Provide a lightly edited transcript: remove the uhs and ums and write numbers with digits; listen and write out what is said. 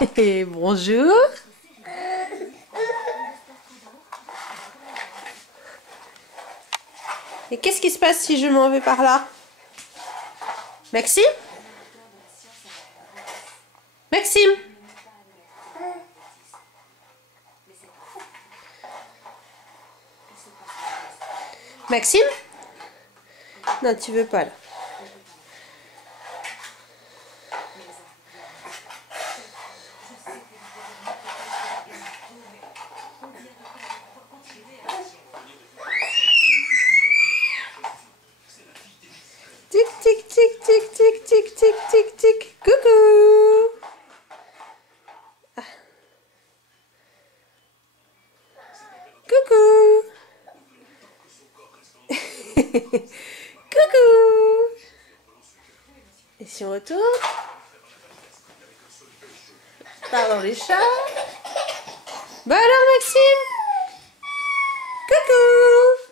Et bonjour. Et qu'est-ce qui se passe si je m'en vais par là? Maxime? Maxime? Maxime? Non, tu veux pas là. Tic tic tic tic tic tic tic tic tic. Coucou. Ah. Coucou. Coucou. Et si on retourne? Pardon les chats. Bah alors Maxime? Coucou.